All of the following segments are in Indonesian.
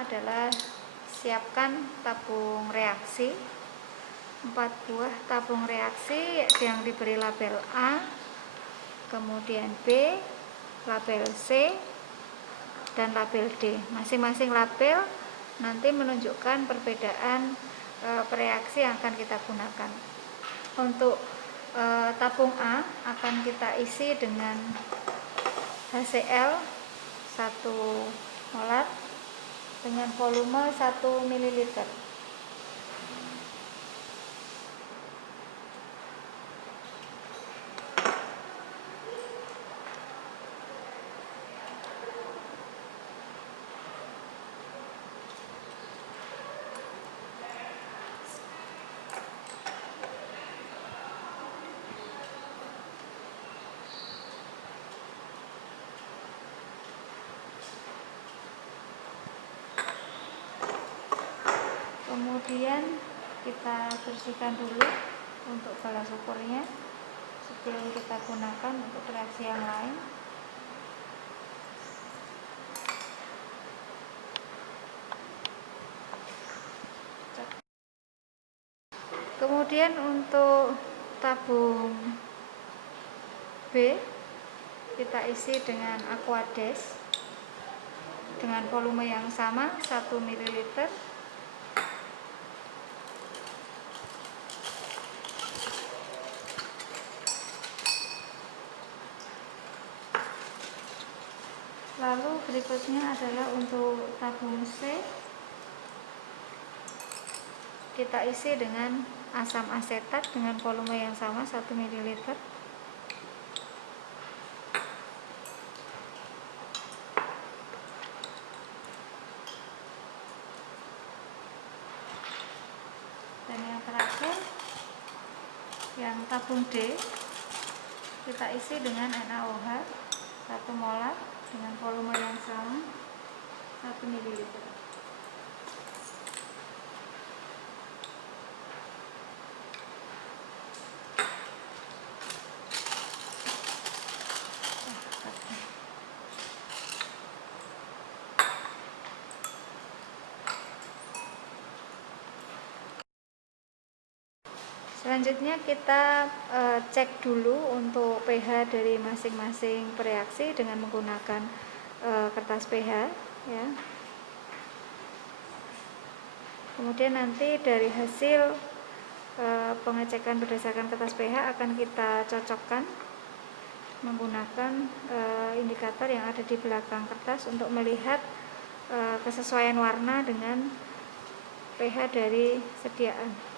adalah siapkan tabung reaksi, 4 buah tabung reaksi yang diberi label A, kemudian B, label C, dan label D. Masing-masing label nanti menunjukkan perbedaan reaksi yang akan kita gunakan. Untuk tabung A akan kita isi dengan HCl 1 molar dengan volume 1 ml. Kemudian kita bersihkan dulu untuk balas ukurnya sebelum kita gunakan untuk reaksi yang lain. Kemudian untuk tabung B kita isi dengan Aquades dengan volume yang sama 1 ml. Lalu berikutnya adalah untuk tabung C, kita isi dengan asam asetat dengan volume yang sama 1 ml. Dan yang terakhir, yang tabung D, kita isi dengan NaOH 1 molar dengan volume yang sama 1 ml. Selanjutnya kita cek dulu untuk pH dari masing-masing reaksi dengan menggunakan kertas pH, ya. Kemudian nanti dari hasil pengecekan berdasarkan kertas pH akan kita cocokkan menggunakan indikator yang ada di belakang kertas untuk melihat kesesuaian warna dengan pH dari sediaan.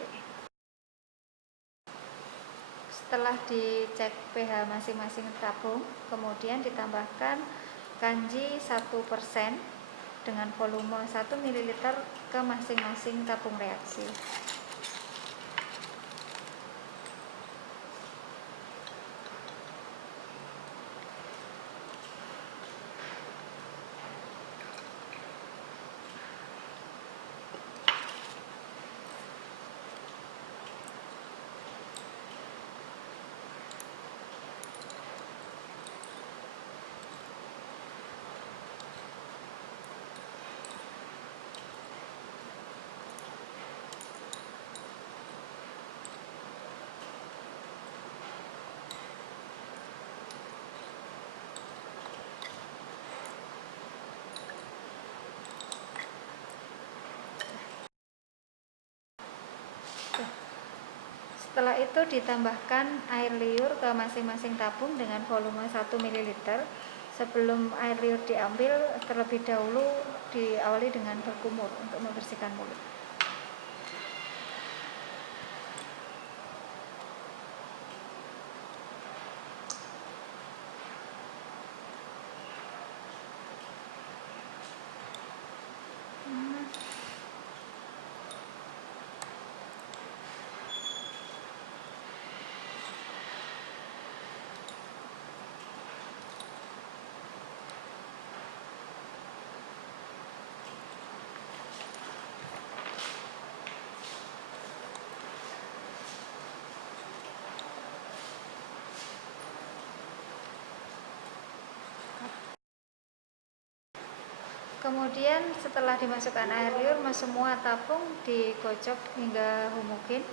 Setelah dicek pH masing-masing tabung, kemudian ditambahkan kanji 1% dengan volume 1 ml ke masing-masing tabung reaksi. Setelah itu ditambahkan air liur ke masing-masing tabung dengan volume 1 ml. Sebelum air liur diambil, terlebih dahulu diawali dengan berkumur untuk membersihkan mulut. Kemudian setelah dimasukkan air liur, semua tabung digocok hingga homogen.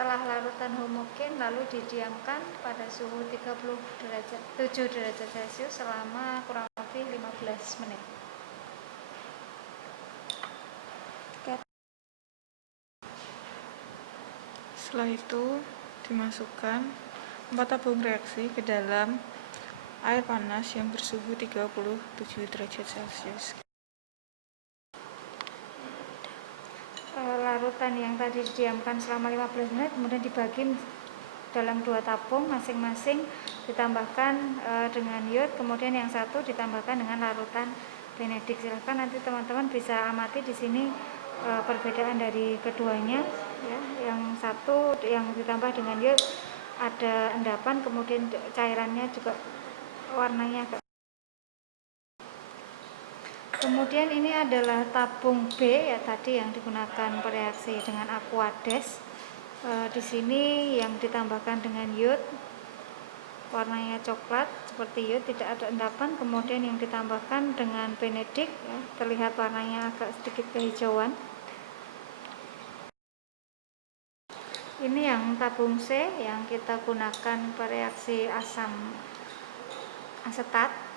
Setelah larutan homogen, lalu didiamkan pada suhu 7 derajat Celcius selama kurang lebih 15 menit. Setelah itu dimasukkan 4 tabung reaksi ke dalam air panas yang bersuhu 37 derajat Celcius. Larutan yang tadi didiamkan selama 15 menit kemudian dibagi dalam 2 tabung, masing-masing ditambahkan dengan iod, kemudian yang satu ditambahkan dengan larutan benedik. Silahkan nanti teman-teman bisa amati di sini perbedaan dari keduanya, ya. Yang satu yang ditambah dengan iod ada endapan, kemudian cairannya juga warnanya agak. Kemudian ini adalah tabung B ya, tadi yang digunakan bereaksi dengan Aquades. Di sini yang ditambahkan dengan iod, warnanya coklat seperti iod, tidak ada endapan. Kemudian yang ditambahkan dengan benedik, ya, terlihat warnanya agak sedikit kehijauan. Ini yang tabung C yang kita gunakan bereaksi asam asetat.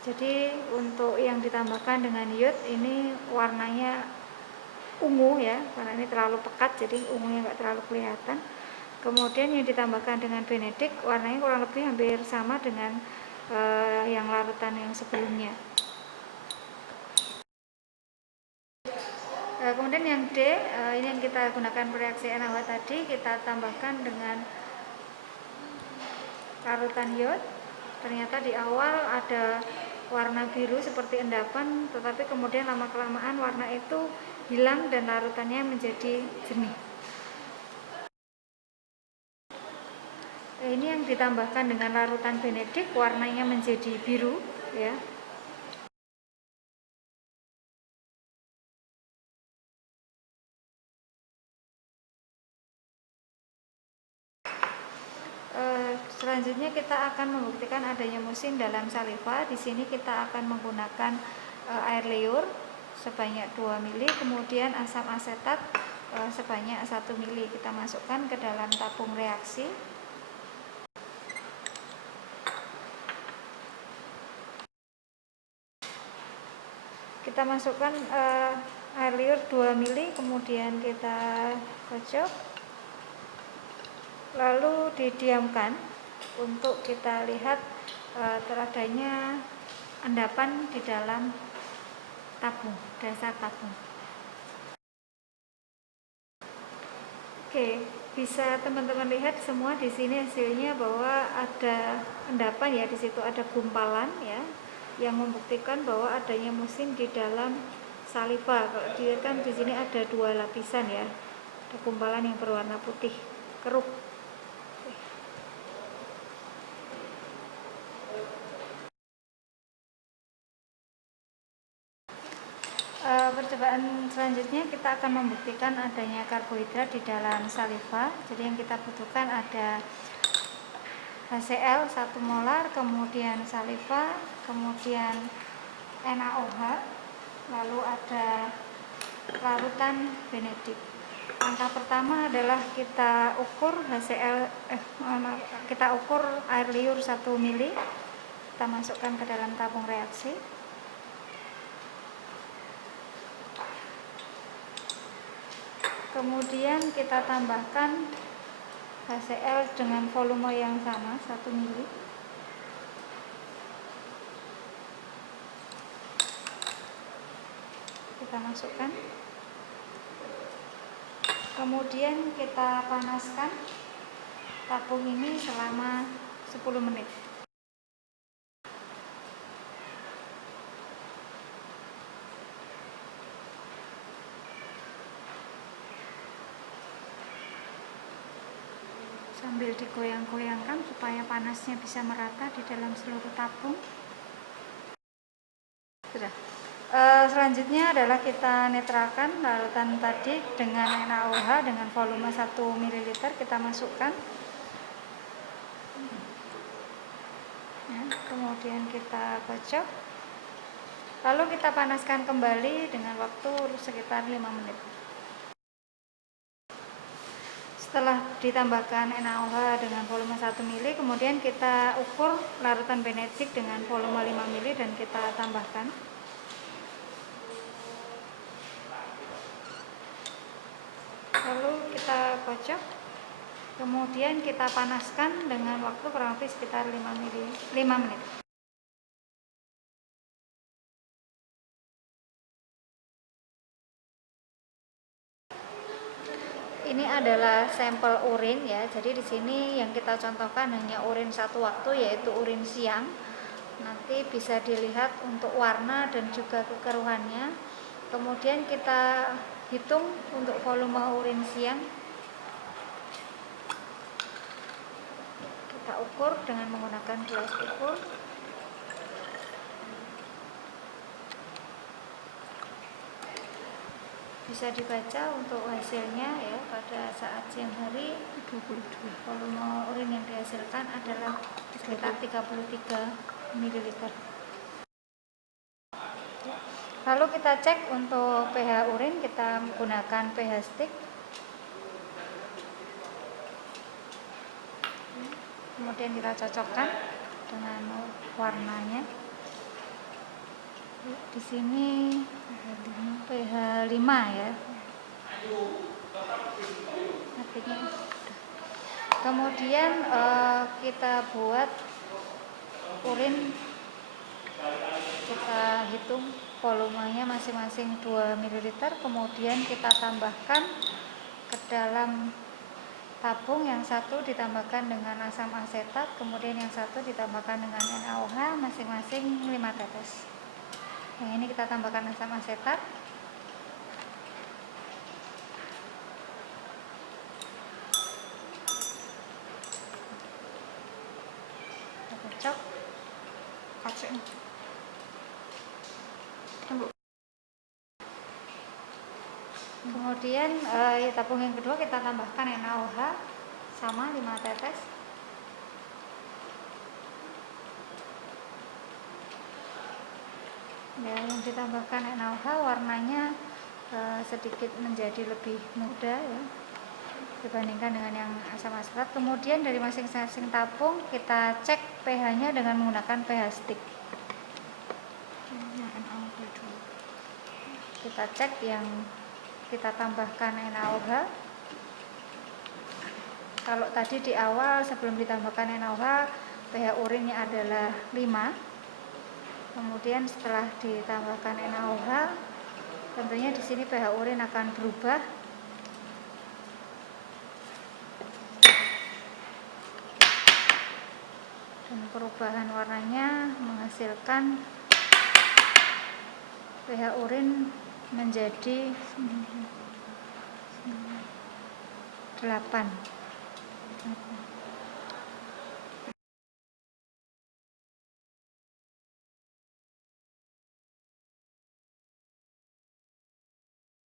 Jadi untuk yang ditambahkan dengan iod ini warnanya ungu ya, karena ini terlalu pekat jadi ungunya nggak terlalu kelihatan. Kemudian yang ditambahkan dengan benedik warnanya kurang lebih hampir sama dengan yang larutan yang sebelumnya. Kemudian yang D, ini yang kita gunakan bereaksi NaOH tadi, kita tambahkan dengan larutan iod. Ternyata di awal ada warna biru seperti endapan, tetapi kemudian lama-kelamaan warna itu hilang dan larutannya menjadi jernih. Ini yang ditambahkan dengan larutan benedik, warnanya menjadi biru, ya. Selanjutnya kita akan membuktikan adanya musin dalam saliva. Di sini kita akan menggunakan air liur sebanyak 2 ml, kemudian asam asetat sebanyak 1 ml. Kita masukkan ke dalam tabung reaksi. Kita masukkan air liur 2 ml, kemudian kita kocok, lalu didiamkan untuk kita lihat teradanya endapan di dalam tabung, dasar tabung. Oke, bisa teman-teman lihat semua di sini hasilnya bahwa ada endapan ya, di situ ada gumpalan ya, yang membuktikan bahwa adanya musin di dalam saliva. Kalau dilihat kan di sini ada 2 lapisan ya, ada gumpalan yang berwarna putih keruh. Percobaan selanjutnya kita akan membuktikan adanya karbohidrat di dalam saliva. Jadi yang kita butuhkan ada HCl 1 molar, kemudian saliva, kemudian NaOH, lalu ada larutan benedik. Langkah pertama adalah kita ukur kita ukur air liur 1 ml. Kita masukkan ke dalam tabung reaksi. Kemudian kita tambahkan HCl dengan volume yang sama 1 ml. Kita masukkan. Kemudian kita panaskan tabung ini selama 10 menit. sambil digoyang-goyangkan supaya panasnya bisa merata di dalam seluruh tabung. Sudah. Selanjutnya adalah kita netralkan larutan tadi dengan NaOH dengan volume 1 ml, kita masukkan. Ya, kemudian kita kocok. Lalu kita panaskan kembali dengan waktu sekitar 5 menit. Setelah ditambahkan NaOH dengan volume 1 ml, kemudian kita ukur larutan benektik dengan volume 5 ml dan kita tambahkan. Lalu kita kocok, kemudian kita panaskan dengan waktu kurang lebih sekitar 5 menit. Ini adalah sampel urin ya. Jadi di sini yang kita contohkan hanya urin satu waktu, yaitu urin siang. Nanti bisa dilihat untuk warna dan juga kekeruhannya. Kemudian kita hitung untuk volume urin siang. Kita ukur dengan menggunakan gelas ukur. Bisa dibaca untuk hasilnya ya, pada saat siang hari 22 volume urin yang dihasilkan adalah sekitar 33 ml. Lalu kita cek untuk pH urin, kita menggunakan pH stick. Kemudian kita cocokkan dengan warnanya. Di sini pH 5 ya. Artinya kemudian kita buat urin, kita hitung volumenya masing-masing 2 ml, kemudian kita tambahkan ke dalam tabung. Yang satu ditambahkan dengan asam asetat, kemudian yang satu ditambahkan dengan NaOH masing-masing 5 tetes. Yang ini kita tambahkan asam asetat. Kita kocok. Kemudian tabung yang kedua kita tambahkan NaOH sama 5 tetes. Ya, yang ditambahkan NaOH warnanya sedikit menjadi lebih muda ya, dibandingkan dengan yang asam asetat. Kemudian dari masing-masing tabung kita cek pH-nya dengan menggunakan pH stick. Kita cek yang kita tambahkan NaOH. Kalau tadi di awal sebelum ditambahkan NaOH pH urinnya adalah 5. Kemudian setelah ditambahkan NaOH, tentunya di sini pH urin akan berubah. Dan perubahan warnanya menghasilkan pH urin menjadi 8.